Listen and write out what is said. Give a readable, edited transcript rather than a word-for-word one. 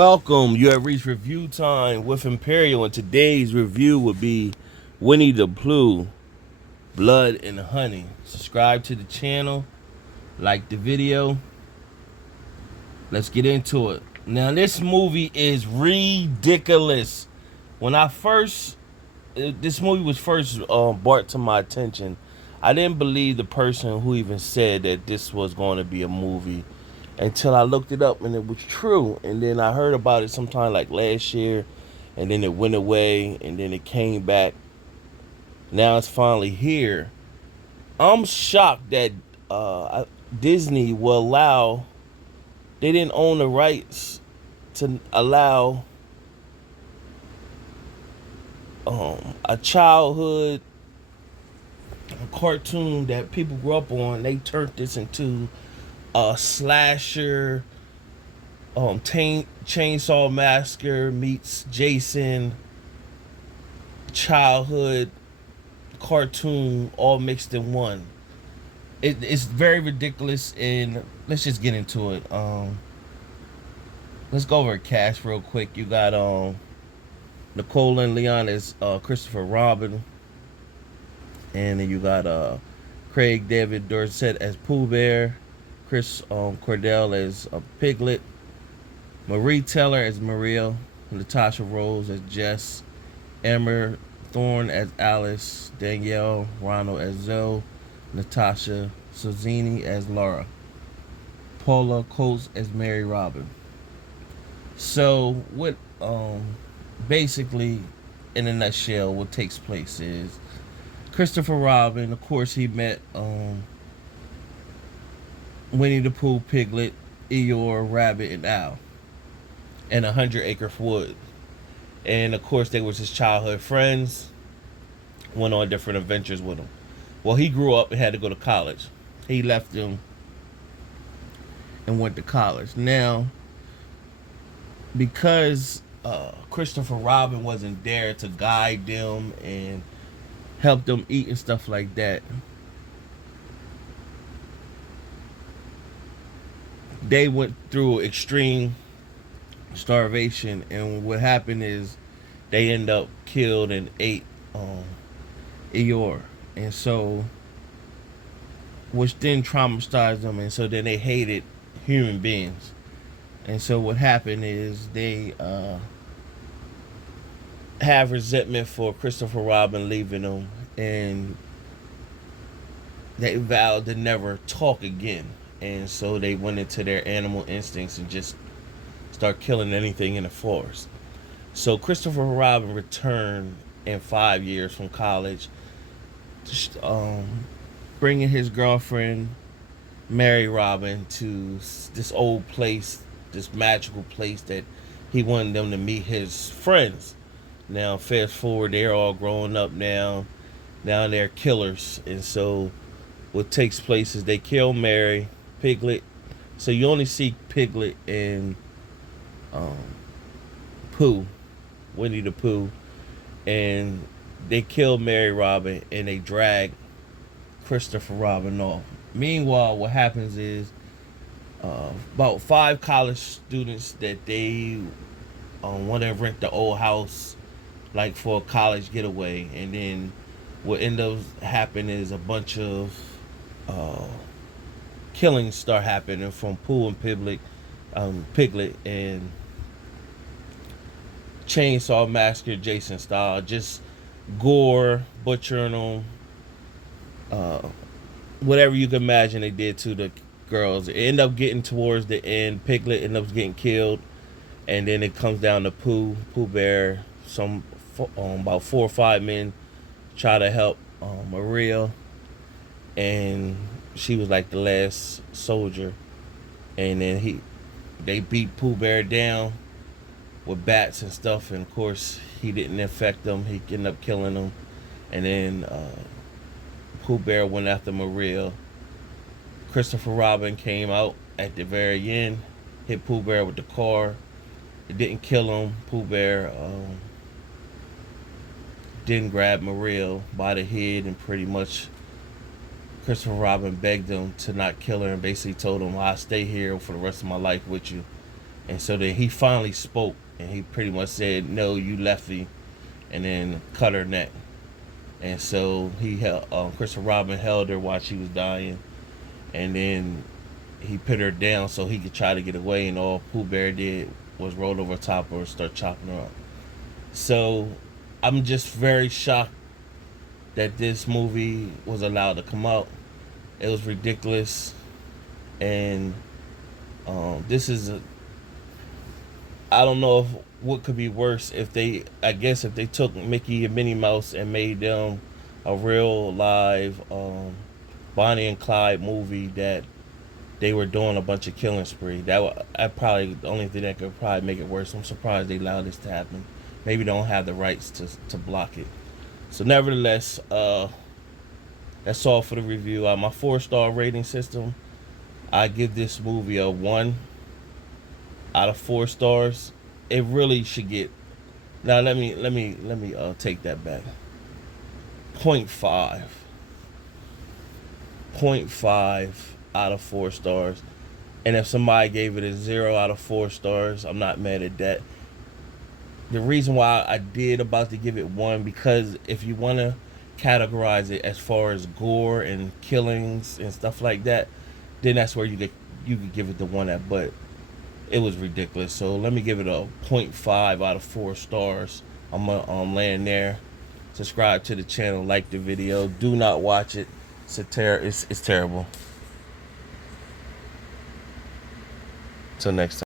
Welcome. You have reached review time with Imperial, and today's review would be Winnie the Pooh, Blood and Honey. Subscribe to the channel, like the video. Let's get into it. Now, this movie is ridiculous. When this movie was first brought to my attention, I didn't believe the person who even said that this was going to be a movie until I looked it up and it was true. And then I heard about it sometime like last year, and then it went away, and then it came back. Now it's finally here. I'm shocked that Disney will allow. They didn't own the rights to allow a childhood cartoon that people grew up on. They turned this into a slasher, Chainsaw Massacre meets Jason childhood cartoon all mixed in one. It's very ridiculous, and let's just get into it. Let's go over a cast real quick. You got Nicole and Leon as Christopher Robin, and then you got Craig David Dorset as Pooh Bear, Chris Cordell as Piglet, Marie Taylor as Maria, Natasha Rose as Jess, Emma Thorne as Alice, Danielle Ronald as Zoe, Natasha Sozzini as Laura, Paula Coates as Mary Robin. So what basically in a nutshell what takes place is Christopher Robin, of course, he met Winnie the Pooh, Piglet, Eeyore, Rabbit, and Owl in 100 Acre Wood. And of course, they was his childhood friends, went on different adventures with him. Well, he grew up and had to go to college. He left them and went to college. Now, because Christopher Robin wasn't there to guide them and help them eat and stuff like that, they went through extreme starvation, and what happened is they end up killed and ate Eeyore, and so which then traumatized them, and so then they hated human beings. And so what happened is they have resentment for Christopher Robin leaving them, and they vowed to never talk again. And so they went into their animal instincts and just start killing anything in the forest. So Christopher Robin returned in 5 years from college, bringing his girlfriend Mary Robin to this old place, this magical place that he wanted them to meet his friends. Now fast forward, they're all growing up now. Now they're killers, and so what takes place is they kill Mary, Piglet. So you only see Piglet and um, Pooh, Winnie the Pooh, and they kill Mary Robin and they drag Christopher Robin off. Meanwhile, what happens is about 5 college students that they want to rent the old house like for a college getaway, and then what ends up happening is a bunch of uh, killings start happening from Pooh and Piglet and Chainsaw Massacre Jason style, just gore, butchering them, whatever you can imagine they did to the girls. It end up getting towards the end. Piglet ends up getting killed, and then it comes down to Pooh Bear. About 4 or 5 men try to help Maria, and she was like the last soldier. And then they beat Pooh Bear down with bats and stuff, and of course he didn't infect them. He ended up killing them, and then Pooh Bear went after Maria. Christopher Robin came out at the very end, hit Pooh Bear with the car. It didn't kill him. Pooh Bear didn't grab Maria by the head, and pretty much Christopher Robin begged him to not kill her and basically told him, I'll stay here for the rest of my life with you. And so then he finally spoke, and he pretty much said, "No, you left me," and then cut her neck. And so he held Christopher Robin held her while she was dying, and then he put her down so he could try to get away. And all Pooh Bear did was roll over top of her and start chopping her up. So I'm just very shocked that this movie was allowed to come out. It was ridiculous, and this is a, I don't know if what could be worse if they, I guess if they took Mickey and Minnie Mouse and made them a real live Bonnie and Clyde movie that they were doing a bunch of killing spree. I probably the only thing that could probably make it worse. I'm surprised they allowed this to happen. Maybe they don't have the rights to block it. So nevertheless, that's all for the review. My 4-star rating system, I give this movie a 1 out of 4 stars. It really should get. Now let me take that back. Point 0.5. 0.5 out of 4 stars. And if somebody gave it a 0 out of 4 stars, I'm not mad at that. The reason why I did about to give it 1, because if you want to categorize it as far as gore and killings and stuff like that, then that's where you could give it the 1 at. But it was ridiculous. So let me give it a 0.5 out of 4 stars. I'm gonna land there. Subscribe to the channel, like the video. Do not watch it. It's terrible. Till next time.